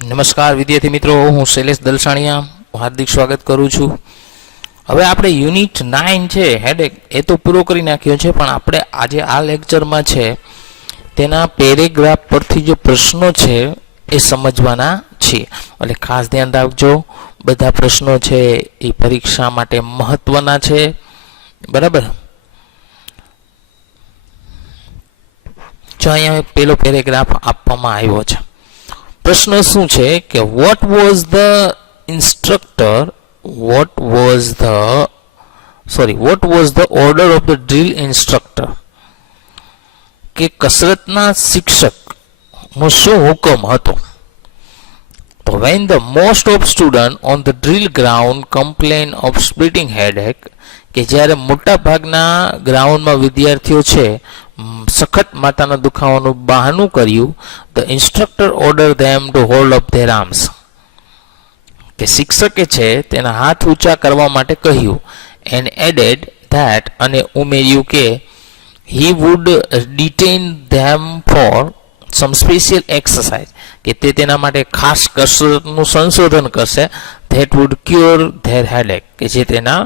નમસ્કાર વિદ્યાર્થી મિત્રો, હું શૈલેષ દલસાણીયા હાર્દિક સ્વાગત કરું છું. હવે આપણે યુનિટ 9 છે હેડેક એ તો પૂરો કરી નાખ્યો છે, પણ આપણે આજે આ લેક્ચરમાં છે તેના પેરેગ્રાફ પરથી જે પ્રશ્નો છે એ સમજવાના છીએ. એટલે ખાસ ધ્યાન રાખજો, બધા પ્રશ્નો છે એ પરીક્ષા માટે મહત્વના છે, બરાબર. જો અહીંયા પેલો પેરેગ્રાફ આપવામાં આવ્યો છે. પ્રશ્ન શું છે કે what was the order of the drill instructor, કે કસરતના શિક્ષકનો શું હુકમ હતો? તો when the most of students on the drill ground complain of splitting headache, કે જ્યારે મોટા ભાગના ગ્રાઉન્ડમાં વિદ્યાર્થીઓ છે સખત માથાના દુખાવાનું બહાનું કર્યું, the instructor ordered them to hold up their arms, કે શિક્ષકે છે તેના હાથ ઊંચા કરવા માટે કહ્યું, and added that, અને ઉમેર્યું કે he would detain them for some special exercise, કે તે તેના માટે ખાસ કસરતનું સંશોધન કરશે, that would cure their headache, કે જે તેના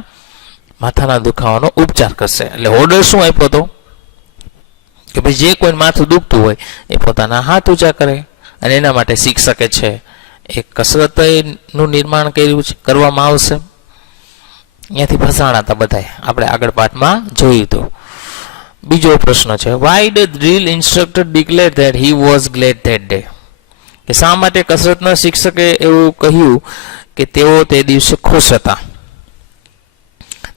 માથાના દુખાવાનો ઉપચાર કરશે. એટલે ઓર્ડર શું આપ્યો હતો કે ભાઈ જે કોઈ માથું દુખતું હોય એ પોતાના હાથ ઊંચા કરે, અને એના માટે શિક્ષકે છે એક કસરતનું નિર્માણ કર્યું છે, કરવામાં આવશે. અહીંયાથી ફસાણા હતા બધા, આપણે આગળ પાઠમાં જોયું હતું. બીજો પ્રશ્ન છે why did drill instructor declare that he was glad that day, કે શા માટે કસરતના શિક્ષકે એવું કહ્યું કે તેઓ તે દિવસે ખુશ હતા?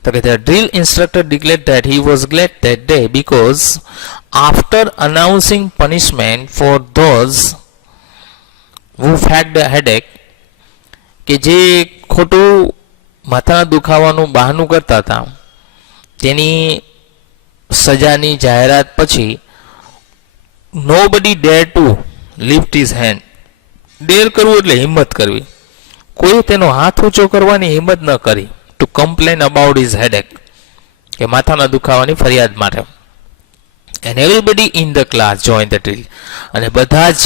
તો કે the drill instructor declared that he was glad that day because after announcing punishment for those who had the headache, કે જે ખોટું માથાના દુખાવાનું બહાનું કરતા હતા તેની સજાની જાહેરાત પછી nobody dared to lift his hand, ડેર કરવું એટલે હિંમત કરવી, કોઈ તેનો હાથ ઊંચો કરવાની હિંમત ન કરી, to complain about his headache, કે માથાના દુખાવાની ફરિયાદ માટે. and everybody in the class joined the drill, અને બધા જ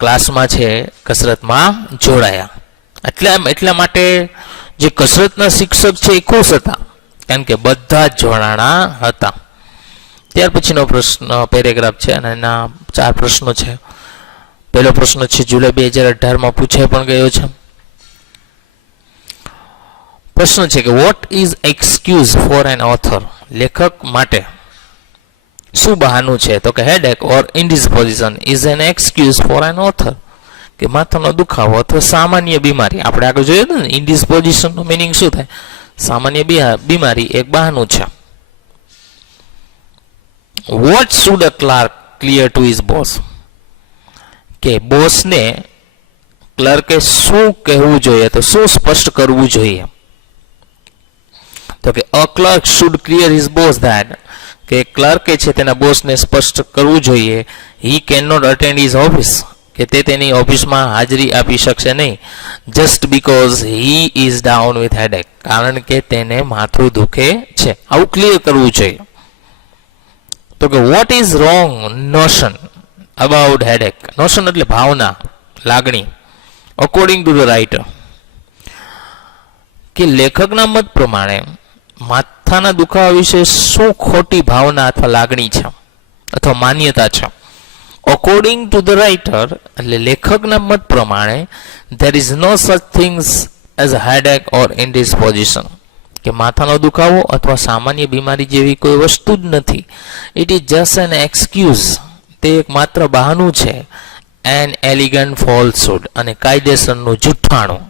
ક્લાસમાં છે કસરતમાં જોડાયા. એટલા માટે જે કસરતના શિક્ષક છે એ ખુશ હતા, કારણ કે બધા જ જોડાણા હતા. ત્યાર પછીનો પ્રશ્ન પેરેગ્રાફ છે અને એના 4 પ્રશ્નો છે. પહેલો પ્રશ્ન છે જુલાઈ 2018માં પૂછાઈ પણ ગયો છે. પ્રશ્ન છે કે what is excuse for an author, લેખક માટે શું બહાનું છે? તો કે headache or indisposition is an excuse for an author, કે માથાનો દુખાવો અથવા સામાન્ય બીમારી. આપણે આગળ જોયું હતું ને ઇન્ડિસ્પોઝિશનનો મિનિંગ શું થાય? સામાન્ય બીમારી એક બહાનું છે. What should a clerk clear to his boss, કે બોસને ક્લર્કે શું કહેવું જોઈએ, તો શું સ્પષ્ટ કરવું જોઈએ? તો કે a clerk should clear his boss that, કે ક્લર્કે છે તેના બોસને સ્પષ્ટ કરવું જોઈએ he can not attend his office, કે તે તેની ઓફિસમાં હાજરી આપી શકશે નહીં, just because he is down with headache, કારણ કે તેને માથું દુખે છે. આવું ક્લિયર કરવું જોઈએ. તો કે what is wrong notion about headache, notion એટલે ભાવના, લાગણી, અકોર્ડિંગ ટુ ધ રાઇટર, કે લેખકના મત પ્રમાણે માથાના દુખાવા વિશે શું ખોટી ભાવના અથવા લાગણી છે અથવા માન્યતા છે? અકોર્ડિંગ ટુ ધ રાઇટર એટલે લેખકના મત પ્રમાણે there is no such things as a headache or indisposition, કે માથાનો દુખાવો અથવા સામાન્ય બીમારી જેવી કોઈ વસ્તુ જ નથી. It is just an excuse, તે એક માત્ર બહાનું છે. એન એલિગન્ટ ફોલ્સહુડ, અને કાયદેસરનું જૂઠાણું.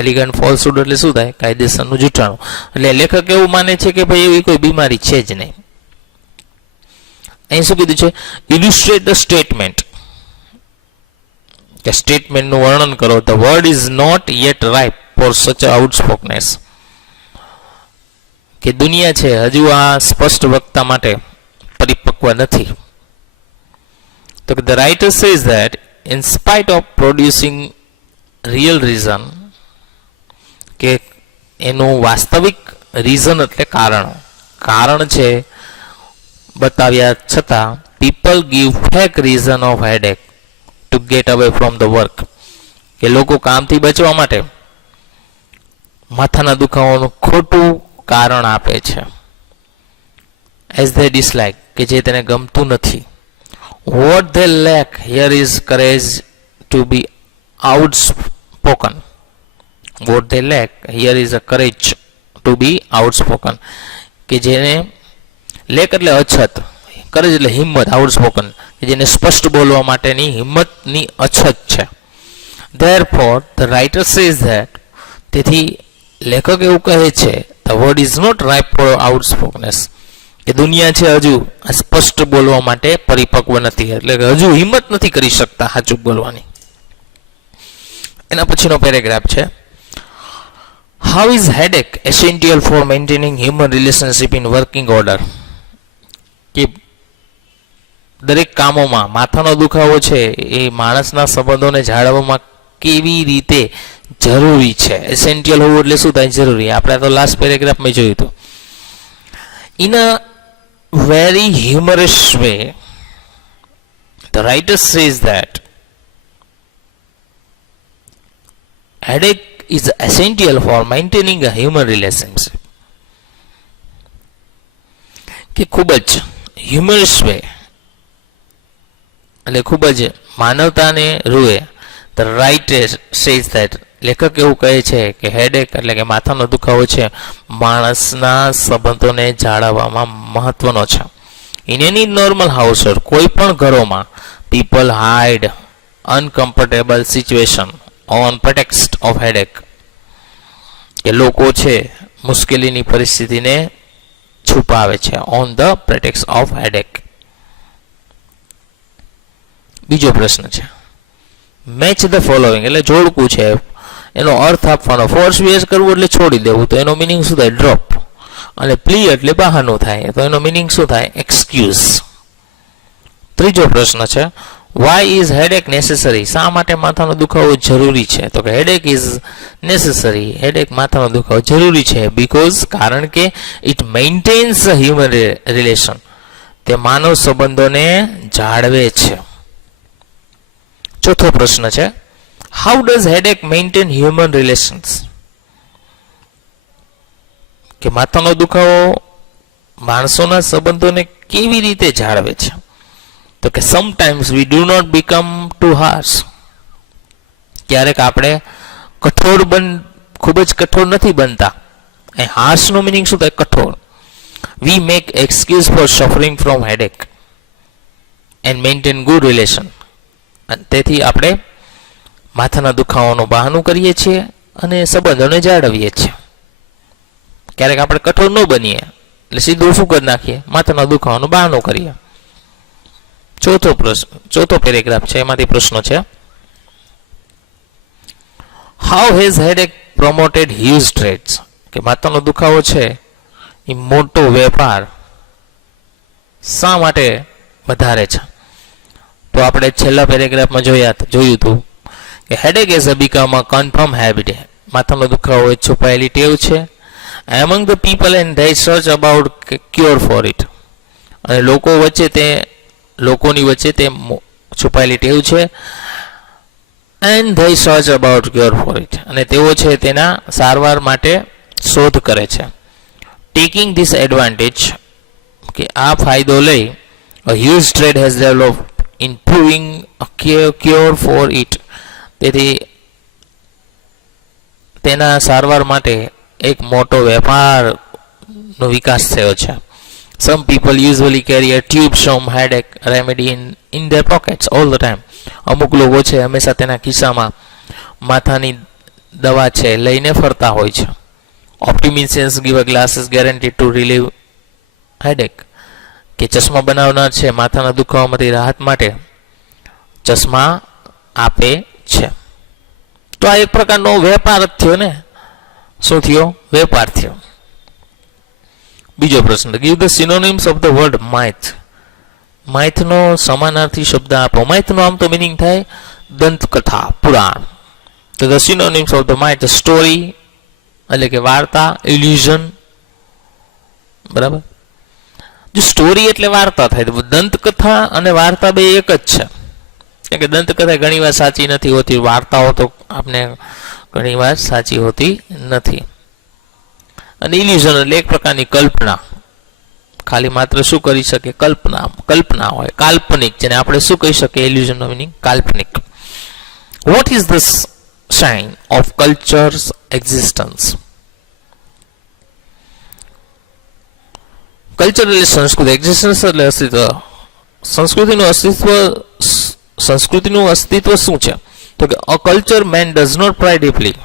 એલિગન્ટ ફોલ્સહુડ એટલે શું થાય? કાયદેસરનું જૂઠાણું. એટલે લેખક એવું માને છે કે ભાઈ એવી કોઈ બીમારી છે જ નહીં. અહીં શું કીધું છે? ઇલ્યુસ્ટ્રેટ ધ સ્ટેટમેન્ટ, કે સ્ટેટમેન્ટનું વર્ણન કરો. The word is not yet ripe for such outspokenness, કે દુનિયા છે હજુ આ સ્પષ્ટ વક્તા માટે પરિપક્વ નથી. તો કે the writer says that in spite of producing real reason, કે એનું વાસ્તવિક રીઝન એટલે કારણ છે બતાવ્યા છતાં people give fake reason of headache to get away from the work, કે લોકો કામથી બચવા માટે માથાના દુખાવાનું ખોટું કારણ આપે છે. એઝ ધે ડિસલાઇક, કે જે તેને ગમતું નથી. What they lack here is courage to be outspoken. What they lack here is a courage to be outspoken, કે જેને લેક એટલે અછત, કરેજ એટલે હિંમત, આઉટસ્પોકન કે જેને સ્પષ્ટ બોલવા માટેની હિંમતની અછત છે. Therefore, the writer says that, તેથી લેખક એવું કહે છે, the world is not ripe for outspokenness, કે દુનિયા છે હજુ સ્પષ્ટ બોલવા માટે પરિપક્વ નથી, એટલે કે હજુ હિંમત નથી કરી શકતા સાચું બોલવાની. એના પછીનો પેરેગ્રાફ છે, how is headache essential for maintaining human relationship in working order, કે દરેક કામોમાં માથાનો દુખાવો છે એ માણસના સંબંધોને જાળવવામાં કેવી રીતે જરૂરી છે. એસેન્શિયલ હોવું એટલે શું થાય? જરૂરી. આપણે તો લાસ્ટ પેરેગ્રાફમાં જોયું હતું. In a very humorous way the writer says that headache is essential for maintaining a human relationship, કે ખૂબ જ હ્યુમરસ વે એટલે ખૂબ જ માનવતાને રૂએ. ધ રાઇટર સેઝ ધેટ, લેખક એવું કહે છે કે હેડેક એટલે કે માથાનો દુખાવો છે માણસના સંબંધોને જાળવવામાં મહત્વનો છે. ઇન એની નોર્મલ હાઉસહોલ્ડ, કોઈ પણ ઘરોમાં, people hide uncomfortable situation on pretext of headache, કે લોકો છે મુશ્કેલીની પરિસ્થિતિને છુપાવે છે on the pretext of headache. બીજો પ્રશ્ન છે, મેચ ધ ફોલોઈંગ એટલે જોડકું છે, એનો અર્થ આપવાનો. ફોર્સ વેસ કરવું એટલે છોડી દેવું, તો એનો મિનિંગ શું થાય? ડ્રોપ. અને પ્લી એટલે બહાનું થાય, તો એનો મિનિંગ શું થાય? એક્સક્યુઝ. ત્રીજો પ્રશ્ન છે, વાય ઇઝ હેડેક નેસેસરી, શા માટે માથાનો દુખાવો જરૂરી છે? તો કે હેડેક ઇઝ નેસેસરી, હેડેક માથાનો દુખાવો જરૂરી છે બીકોઝ, કારણ કે ઇટ મેન્ટેન્સ હ્યુમન રિલેશન, તે માનવ સંબંધોને જાળવે છે. ચોથો પ્રશ્ન છે, how does headache maintain human relations, કે માથાનો દુખાવો માણસોના સંબંધોને કેવી રીતે જાળવે છે? તો કે sometimes we do not become too harsh, ક્યારેક આપણે ખૂબ જ કઠોર નથી બનતા. એ હાર્શનો મિનિંગ શું થાય? કઠોર. We make excuse for suffering from headache and maintain good relation, તેથી આપણે માથાના દુખાવાનું બહાનું કરીએ છીએ અને સંબંધોને જાળવીએ છીએ. ક્યારેક આપણે કઠોર ન બનીએ એટલે સીધું શું કરી નાખીએ? માથાના દુખાવાનું બહાનું કરીએ. ચોથો પેરેગ્રાફ છે, એમાંથી પ્રશ્નો છે, how has headache promoted huge trades, કે માથાનો દુખાવો છે એ મોટો વેપાર શા માટે વધારે છે? તો આપણે છેલ્લા પેરેગ્રાફમાં જોયું હતું કે headache is a become a confirm habit, માથાનો દુખાવો એ છુપાયેલી ટેવ છે. Among the people and they search about cure for it, અને લોકોની વચ્ચે તે છુપાયેલી ટેવ છે. And they search about cure for it, અને તેઓ છે તેના સારવાર માટે શોધ કરે છે. ટેકિંગ ધીસ એડવાન્ટેજ, કે આ ફાયદો લઈ, a huge trade has developed in proving a cure for it, તેથી તેના સારવાર માટે એક મોટો વેપારનો વિકાસ થયો છે. Some people usually carry a tube some headache remedy in their pockets all the time, અમુક લોકો છે હંમેશા તેના ખિસ્સામાં માથાની દવા છે લઈને ફરતા હોય છે. Opticians give a glasses guarantee to relieve headache, કે ચશ્મા બનાવનાર છે માથાના દુખાવામાંથી રાહત માટે ચશ્મા આપે છે. તો આ એક પ્રકારનો વેપાર જ થયો ને. શું થયો? વેપાર થયો. બીજો પ્રશ્ન, give the synonyms of the word myth, માઇથનો સમાનાર્થી શબ્દ આપો. માઇથનો આમ તો મિનિંગ થાય દંતકથા, પુરાણ. તો the synonyms of the myth, story એટલે કે વાર્તા, ઇલ્યુઝન, બરાબર. જો સ્ટોરી એટલે વાર્તા થાય તો દંતકથા અને વાર્તા બે એક જ છે. કેમ કે દંતકથા ઘણીવાર સાચી નથી હોતી, વાર્તાઓ તો આપને ઘણીવાર સાચી હોતી નથી. અને ઇલ્યુઝન એટલે એક પ્રકારની કલ્પના, ખાલી માત્ર શું કરી શકે, કલ્પના હોય, કાલ્પનિક, જેને આપણે શું કહી શકીએ, ઇલ્યુઝનનો મિનિંગ કાલ્પનિક. What is the sign of cultures existence? Culture એટલે સંસ્કૃતિ, એક્ઝિસ્ટન્સ એટલે અસ્તિત્વ. સંસ્કૃતિનું અસ્તિત્વ શું છે? તો કે a culture man does not pry deeply,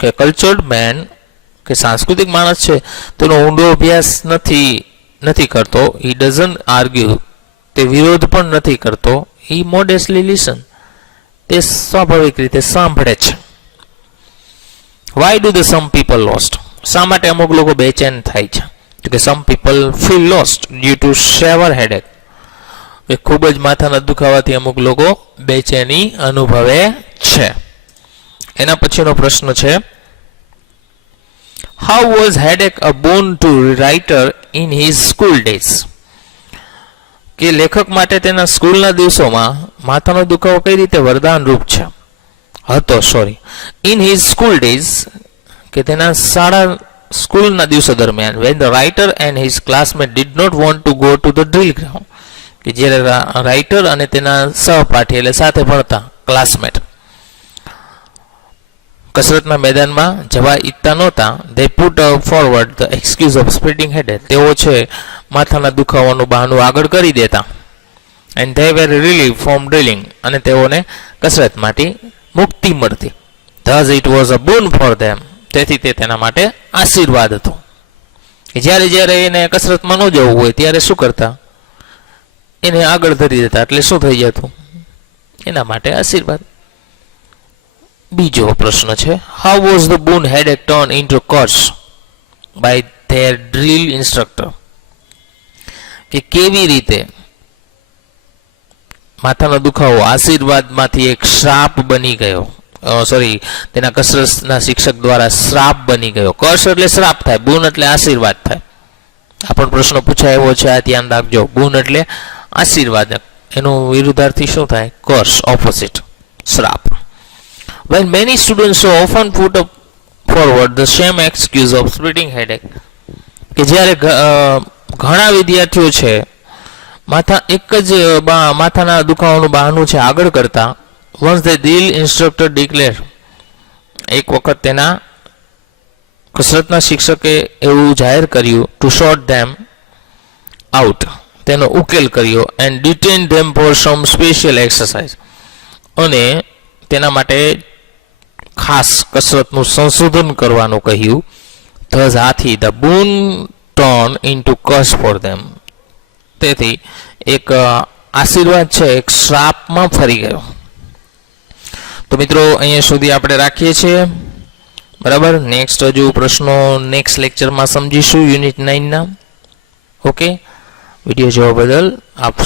કે કલ્ચર્ડ મેન કે સાંસ્કૃતિક માણસ છે તેનો ઊંડો અભ્યાસ નથી કરતો. હી ડઝન્ટ આર્ગ્યુ, તે વિરોધ પણ નથી કરતો. હી મોડેસ્ટલી લિસન, તે સ્વાભાવિક રીતે સાંભળે છે. Why do the some people lost? શા માટે અમુક લોકો બેચેન થાય છે? તો કે some people feel lost due to severe headache, કે ખૂબ જ માથાના દુખાવાથી અમુક લોકો બેચેની અનુભવે છે. એના પછીનો પ્રશ્ન છે, how was headache a boon to writer in his school days? કે લેખક માટે તેના સ્કૂલના દિવસોમાં માથાનો દુખાવો કઈ રીતે વરદાન રૂપ છે ઇન હિઝ સ્કૂલ ડેઝ, કે તેના સ્કૂલના દિવસો દરમિયાન. When the writer and his classmate did not want to go to the drill ground, કે જ્યારે રાઇટર અને તેના સહપાઠી એટલે સાથે ભણતા ક્લાસમેટ કસરતના મેદાનમાં જવા ઈચ્છતા નહોતા. They put forward the excuse of spreading headache, તેઓ છે માથાના દુખાવાનું બહાનું આગળ કરી દેતા. And they were relieve from drilling, અને તેઓને કસરતમાંથી મુક્તિ મળતી. Thus it was a boon for them, તેથી તે તેના માટે આશીર્વાદ હતો. જ્યારે એને કસરતમાં ન જવું હોય ત્યારે શું કરતા, એને આગળ ધરી દેતા, એટલે શું થઈ જતું, એના માટે આશીર્વાદ. બીજો પ્રશ્ન છે, how was the boon headache turn into curse by their drill instructor? કે કેવી રીતે માથાનો દુખાવો આશીર્વાદમાંથી એક શ્રાપ બની ગયો, તેના કસરતના શિક્ષક દ્વારા શ્રાપ બની ગયો. કર્સ એટલે શ્રાપ થાય, બોન એટલે આશીર્વાદ થાય. આ પણ પ્રશ્ન પૂછાય એવો છે, આ ધ્યાન રાખજો. બોન એટલે આશીર્વાદ, એનું વિરુદ્ધાર્થી શું થાય, કર્સ, ઓપોઝિટ, શ્રાપ. When many students so often put up forward the same excuse of splitting headache, કે જ્યારે ઘણા વિદ્યાર્થીઓ છે એક જ માથાના દુખાવાનું બહાનું છે આગળ કરતા. once the drill instructor declared, એક વખત તેના કસરતના શિક્ષકે એવું જાહેર કર્યું, to sort them out, તેનો ઉકેલ કર્યો, and detain them for some special exercise, અને તેના માટે ખાસ કસરતનું સંશોધન કરવાનું કહ્યું. thus આથી the boon turn into curse for them, તેથી એક આશીર્વાદ છે એક શ્રાપમાં ફરી ગયો. તો મિત્રો અહીંયા સુધી આપણે રાખીએ છીએ, બરાબર. નેક્સ્ટ હજુ પ્રશ્નો નેક્સ્ટ લેક્ચરમાં સમજીશું, યુનિટ 9 ના. ઓકે, વિડીયો જોવા બદલ આપ